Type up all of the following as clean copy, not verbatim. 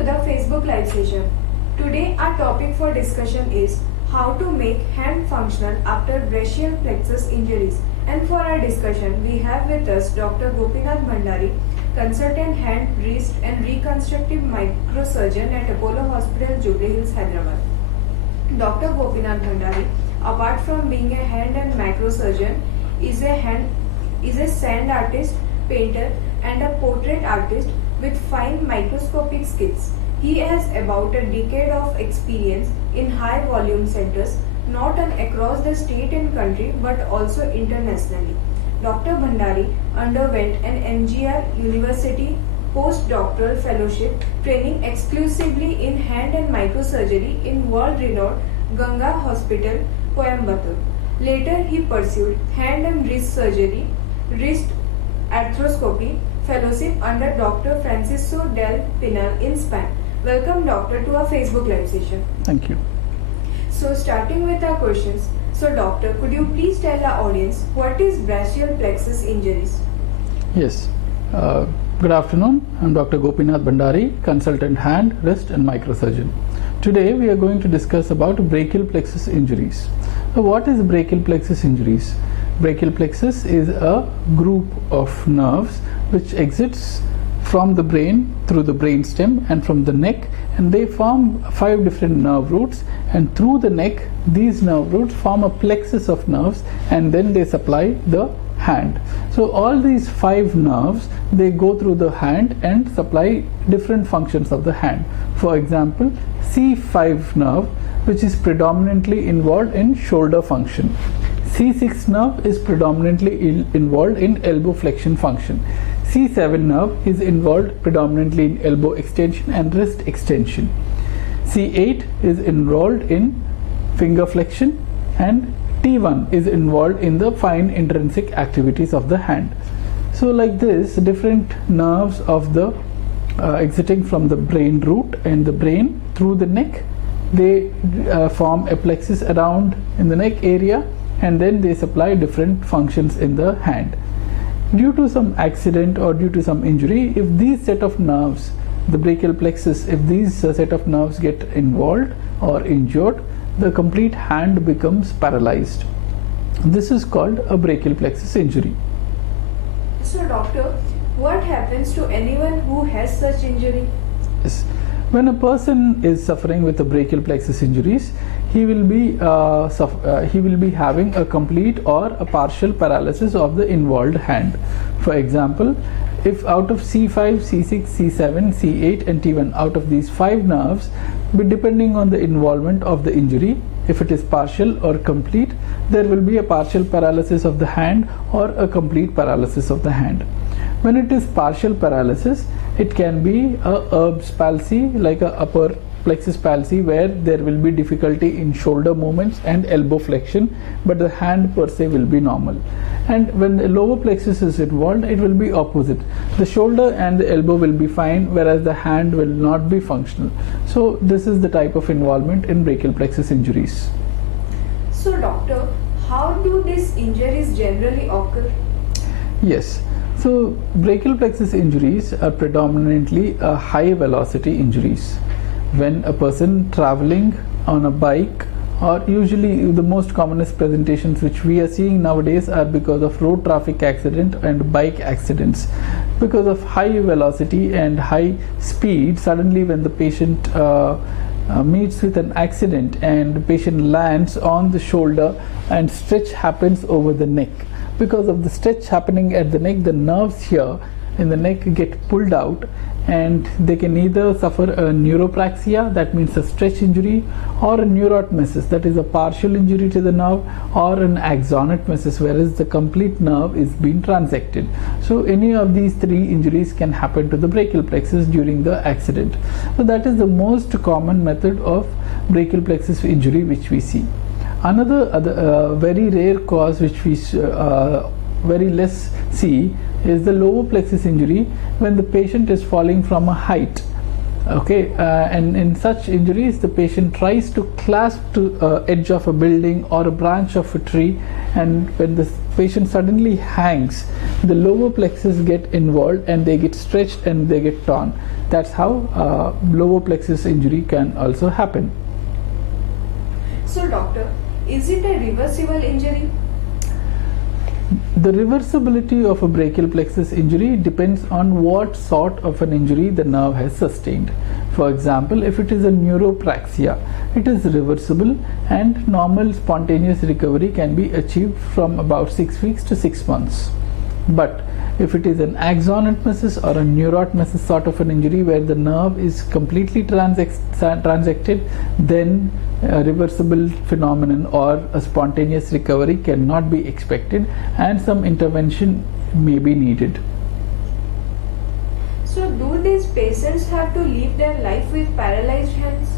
to the Facebook live session. Today our topic for discussion is how to make hand functional after brachial plexus injuries. And for our discussion we have with us Dr. Gopinath Bhandari, consultant hand, wrist and reconstructive microsurgeon at Apollo Hospital, Jubilee Hills, Hyderabad. Dr. Gopinath Bhandari, apart from being a hand and microsurgeon, is a sand artist, painter and a portrait artist with fine microscopic skills. He has about a decade of experience in high volume centers, not only across the state and country but also internationally. Dr. Bhandari underwent an MGR University postdoctoral fellowship training exclusively in hand and microsurgery in world-renowned Ganga Hospital, Coimbatore. Later, he pursued hand and wrist surgery, wrist arthroscopy fellowship under Dr. Francisco del Pinal in Spain. Welcome, Doctor, to our Facebook live session. Thank you. So, starting with our questions. So, Doctor, could you please tell our audience what is brachial plexus injuries? Yes. Good afternoon. I'm Dr. Gopinath Bhandari, consultant hand, wrist and microsurgeon. Today we are going to discuss about brachial plexus injuries. So what is brachial plexus injuries? Brachial plexus is a group of nerves which exits from the brain through the brainstem and from the neck, and they form 5 different nerve roots, and through the neck these nerve roots form a plexus of nerves and then they supply the hand. So all these 5 nerves, they go through the hand and supply different functions of the hand. For example, C5 nerve, which is predominantly involved in shoulder function. C6 nerve is predominantly involved in elbow flexion function. C7 nerve is involved predominantly in elbow extension and wrist extension. C8 is involved in finger flexion, and T1 is involved in the fine intrinsic activities of the hand. So like this, different nerves of the exiting from the brain root and the brain through the neck, they form a plexus around in the neck area, and then they supply different functions in the hand. Due to some accident or due to some injury, if these set of nerves, the brachial plexus, if these set of nerves get involved or injured, the complete hand becomes paralyzed. This is called a brachial plexus injury. So, Doctor, what happens to anyone who has such injury? Yes. When a person is suffering with a brachial plexus injuries, he will be having a complete or a partial paralysis of the involved hand. For example, if out of C5, C6, C7, C8 and T1, out of these 5 nerves, depending on the involvement of the injury, if it is partial or complete, there will be a partial paralysis of the hand or a complete paralysis of the hand. When it is partial paralysis, it can be a Erb's palsy, like a upper plexus palsy, where there will be difficulty in shoulder movements and elbow flexion, but the hand per se will be normal. And when the lower plexus is involved, it will be opposite. The shoulder and the elbow will be fine, whereas the hand will not be functional. So this is the type of involvement in brachial plexus injuries. So, Doctor, how do these injuries generally occur? Yes. So brachial plexus injuries are predominantly high velocity injuries. When a person traveling on a bike, or usually the most commonest presentations which we are seeing nowadays are because of road traffic accident and bike accidents. Because of high velocity and high speed, suddenly when the patient meets with an accident and the patient lands on the shoulder and stretch happens over the neck. Because of the stretch happening at the neck, the nerves here in the neck get pulled out, and they can either suffer a neuropraxia, that means a stretch injury, or a neurotmesis, that is a partial injury to the nerve, or an axonotmesis, whereas the complete nerve is being transected. So any of these 3 injuries can happen to the brachial plexus during the accident. So that is the most common method of brachial plexus injury which we see. Another very rare cause which we very less see is the lower plexus injury, when the patient is falling from a height. Okay, and in such injuries the patient tries to clasp to edge of a building or a branch of a tree, and when the patient suddenly hangs, the lower plexus get involved and they get stretched and they get torn. That's how lower plexus injury can also happen. So doctor, is it a reversible injury? The reversibility of a brachial plexus injury depends on what sort of an injury the nerve has sustained. For example, if it is a neuropraxia, it is reversible and normal spontaneous recovery can be achieved from about 6 weeks to 6 months. But if it is an axonotmesis or a neurotmesis sort of an injury where the nerve is completely transected, then a reversible phenomenon or a spontaneous recovery cannot be expected and some intervention may be needed. So do these patients have to live their life with paralyzed hands?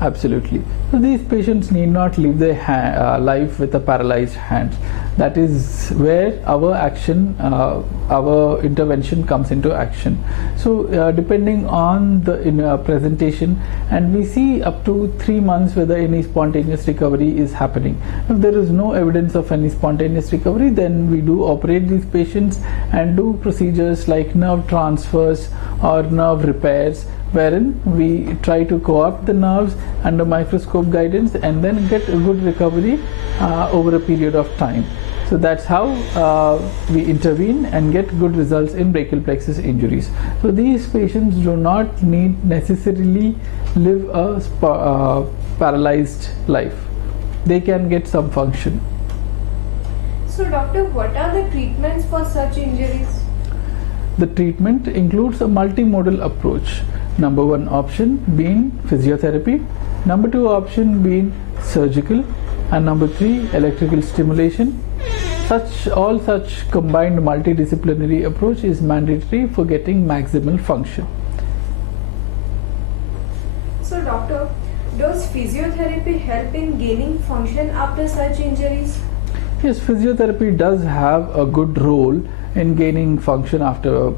Absolutely. So these patients need not live their life with a paralyzed hand. That is where our action, our intervention comes into action. So depending on the presentation, and we see up to 3 months whether any spontaneous recovery is happening. If there is no evidence of any spontaneous recovery, then we do operate these patients and do procedures like nerve transfers or nerve repairs, wherein we try to co-opt the nerves under microscope guidance and then get a good recovery over a period of time. So that's how we intervene and get good results in brachial plexus injuries. So these patients do not need necessarily live a paralyzed life. They can get some function. So doctor, what are the treatments for such injuries? The treatment includes a multimodal approach. Number 1 option being physiotherapy, number 2 option being surgical, and number 3 electrical stimulation. All such combined multidisciplinary approach is mandatory for getting maximal function. So doctor, does physiotherapy help in gaining function after such injuries? Yes, physiotherapy does have a good role in gaining function after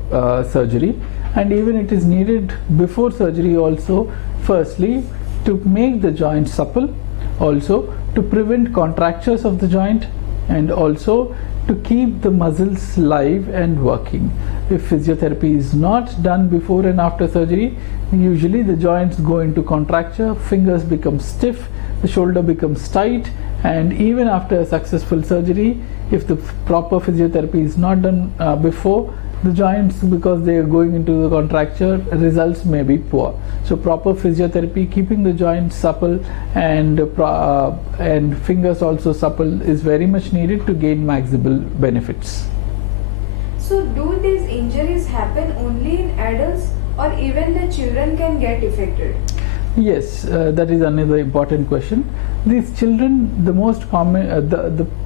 surgery, and even it is needed before surgery also. Firstly, to make the joint supple, also to prevent contractures of the joint, and also to keep the muscles live and working. If physiotherapy is not done before and after surgery, usually the joints go into contracture, fingers become stiff, the shoulder becomes tight, and even after a successful surgery, if the proper physiotherapy is not done before, the joints, because they are going into the contracture, results may be poor. So proper physiotherapy, keeping the joints supple and fingers also supple, is very much needed to gain maximal benefits. So do these injuries happen only in adults, or even the children can get affected? Yes, that is another important question. These children, the most common,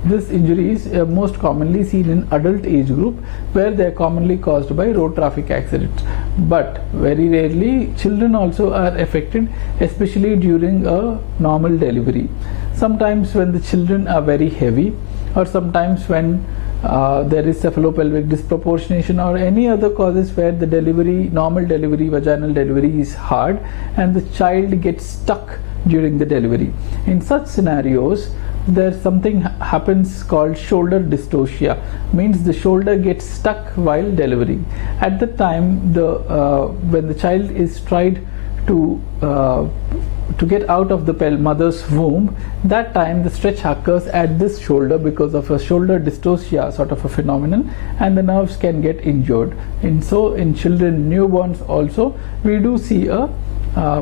this injuries are most commonly seen in adult age group, where they are commonly caused by road traffic accidents. But very rarely, children also are affected, especially during a normal delivery. Sometimes when the children are very heavy, or sometimes when there is cephalopelvic disproportionation or any other causes where the delivery, normal delivery, vaginal delivery is hard and the child gets stuck during the delivery. In such scenarios, there's something happens called shoulder dystocia, means the shoulder gets stuck while delivering. At the time, when the child is tried to get out of the mother's womb, that time the stretch occurs at this shoulder because of a shoulder dystocia sort of a phenomenon, and the nerves can get injured. And so in children, newborns also, we do see a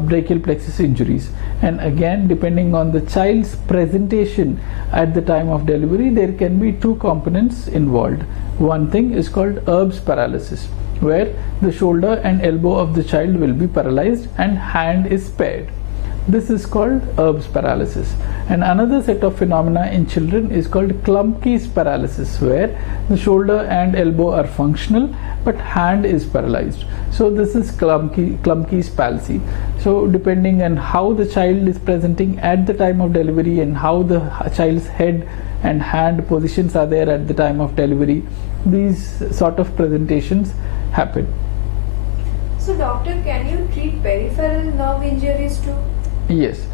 brachial plexus injuries. And again, depending on the child's presentation at the time of delivery, there can be 2 components involved. One thing is called Erb's paralysis, where the shoulder and elbow of the child will be paralyzed and hand is spared. This is called Erb's paralysis. And another set of phenomena in children is called Klumpke's paralysis, where the shoulder and elbow are functional but hand is paralyzed. So this is Klumpke's palsy. So depending on how the child is presenting at the time of delivery and how the child's head and hand positions are there at the time of delivery, these sort of presentations happen. So doctor, can you treat peripheral nerve injuries too? Yes.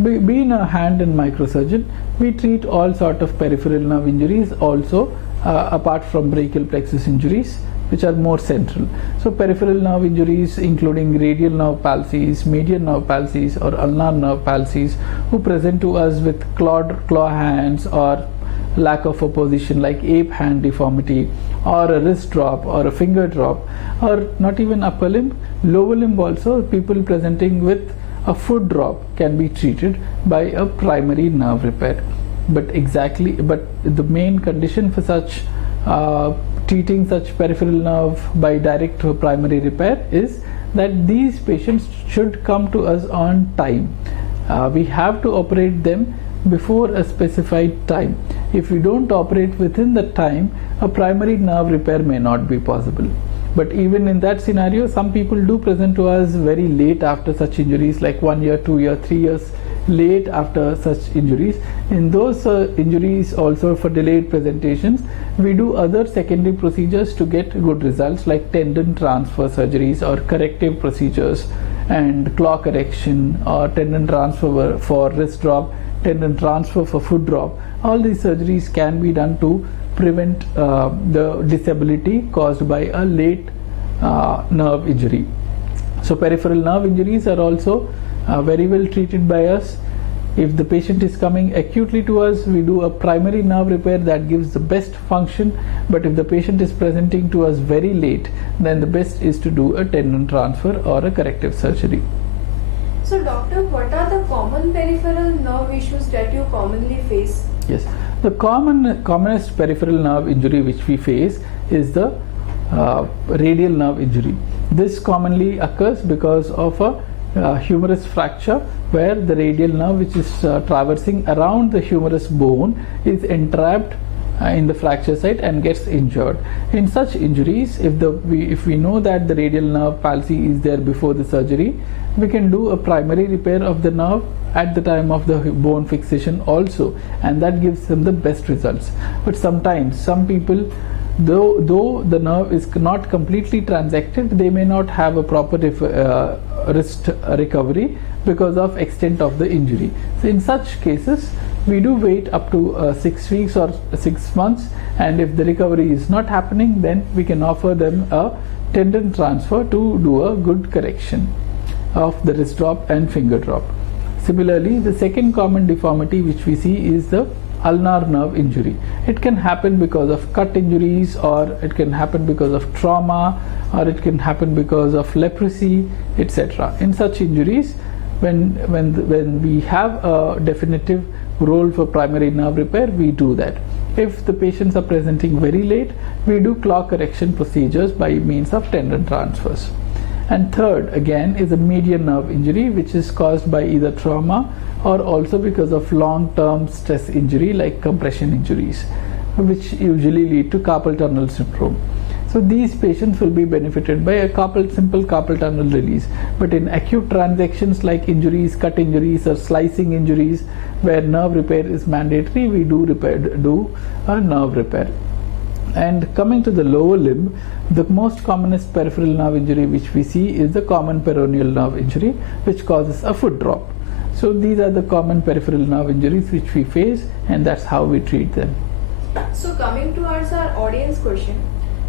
Being a hand and microsurgeon, we treat all sort of peripheral nerve injuries also, apart from brachial plexus injuries, which are more central. So peripheral nerve injuries including radial nerve palsies, median nerve palsies or ulnar nerve palsies, who present to us with claw hands or lack of opposition like ape hand deformity, or a wrist drop or a finger drop, or not even upper limb, lower limb also, people presenting with a foot drop can be treated by a primary nerve repair. But the main condition for such treating such peripheral nerve by direct primary repair is that these patients should come to us on time. We have to operate them before a specified time. If we don't operate within the time, a primary nerve repair may not be possible. But even in that scenario, some people do present to us very late after such injuries, like 1 year, 2 year, 3 years late after such injuries. In those injuries also, for delayed presentations, we do other secondary procedures to get good results, like tendon transfer surgeries or corrective procedures and claw correction, or tendon transfer for wrist drop, tendon transfer for foot drop. All these surgeries can be done to prevent the disability caused by a late nerve injury. So peripheral nerve injuries are also very well treated by us. If the patient is coming acutely to us, we do a primary nerve repair that gives the best function. But if the patient is presenting to us very late, then the best is to do a tendon transfer or a corrective surgery. So doctor, what are the common peripheral nerve issues that you commonly face? Yes, the commonest peripheral nerve injury which we face is the radial nerve injury. This commonly occurs because of a humerus fracture, where the radial nerve, which is traversing around the humerus bone, is entrapped in the fracture site and gets injured. In such injuries, if we know that the radial nerve palsy is there before the surgery, we can do a primary repair of the nerve at the time of the bone fixation also, and that gives them the best results. But sometimes some people, though the nerve is not completely transected, they may not have a proper wrist recovery because of extent of the injury. So in such cases, we do wait up to 6 weeks or 6 months, and if the recovery is not happening, then we can offer them a tendon transfer to do a good correction of the wrist drop and finger drop. Similarly, the second common deformity which we see is the ulnar nerve injury. It can happen because of cut injuries, or it can happen because of trauma, or it can happen because of leprosy, etc. In such injuries, when we have a definitive role for primary nerve repair, we do that. If the patients are presenting very late, we do claw correction procedures by means of tendon transfers. And third, again, is a median nerve injury, which is caused by either trauma or also because of long-term stress injury like compression injuries, which usually lead to carpal tunnel syndrome. So these patients will be benefited by a simple carpal tunnel release. But in acute transactions like injuries, cut injuries or slicing injuries, where nerve repair is mandatory, we do a nerve repair. And coming to the lower limb, the most commonest peripheral nerve injury which we see is the common peroneal nerve injury, which causes a foot drop. So these are the common peripheral nerve injuries which we face, and that's how we treat them. So coming towards our audience question,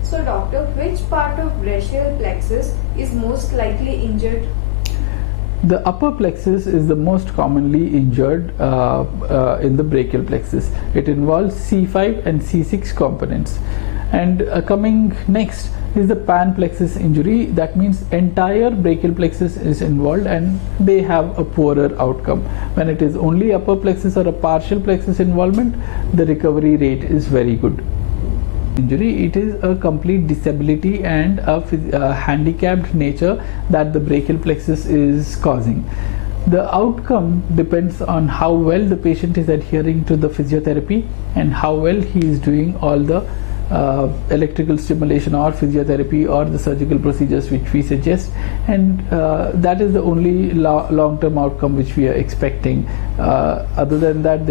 so doctor, which part of brachial plexus is most likely injured? The upper plexus is the most commonly injured in the brachial plexus. It involves C5 and C6 components. And coming next is the pan plexus injury. That means entire brachial plexus is involved and they have a poorer outcome. When it is only upper plexus or a partial plexus involvement, the recovery rate is very good. Injury, it is a complete disability and a handicapped nature that the brachial plexus is causing. The outcome depends on how well the patient is adhering to the physiotherapy and how well he is doing all the electrical stimulation or physiotherapy or the surgical procedures which we suggest, and that is the only long-term outcome which we are expecting. Other than that,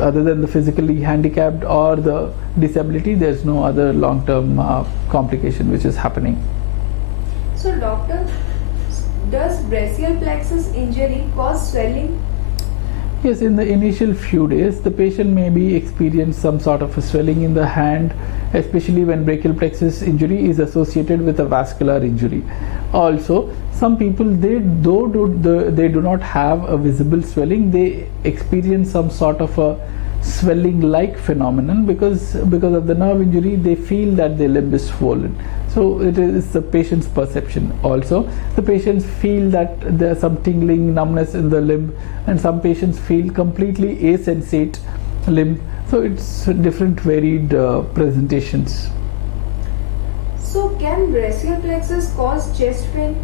other than the physically handicapped or the disability, there is no other long-term complication which is happening. So doctor, does brachial plexus injury cause swelling? Yes, in the initial few days, the patient may be experience some sort of a swelling in the hand, especially when brachial plexus injury is associated with a vascular injury. Also, some people they do not have a visible swelling, they experience some sort of a swelling like phenomenon because of the nerve injury. They feel that their limb is swollen. So it is the patient's perception. Also, the patients feel that there is some tingling, numbness in the limb, and some patients feel completely asensate limb. So it's different varied presentations. So can brachial plexus cause chest pain?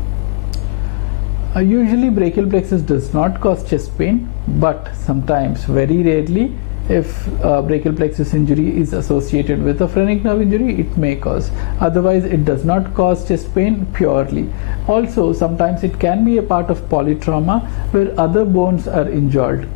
Usually brachial plexus does not cause chest pain, but sometimes, very rarely, if brachial plexus injury is associated with a phrenic nerve injury, it may cause. Otherwise, it does not cause chest pain purely. Also, sometimes it can be a part of polytrauma where other bones are injured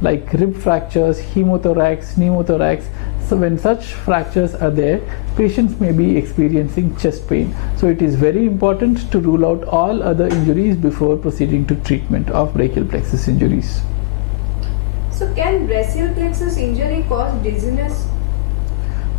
like rib fractures, hemothorax, pneumothorax. So when such fractures are there, patients may be experiencing chest pain. So it is very important to rule out all other injuries before proceeding to treatment of brachial plexus injuries. So can brachial plexus injury cause dizziness?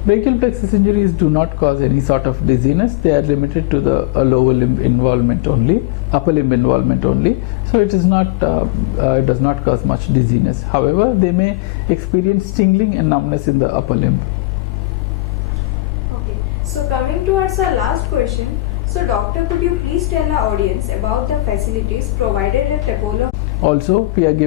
Brachial plexus injuries do not cause any sort of dizziness. They are limited to the lower limb involvement only, upper limb involvement only. So it is not, it does not cause much dizziness. However, they may experience tingling and numbness in the upper limb. Okay. So coming towards our last question. So doctor, could you please tell our audience about the facilities provided at Apollo? Also, we are giving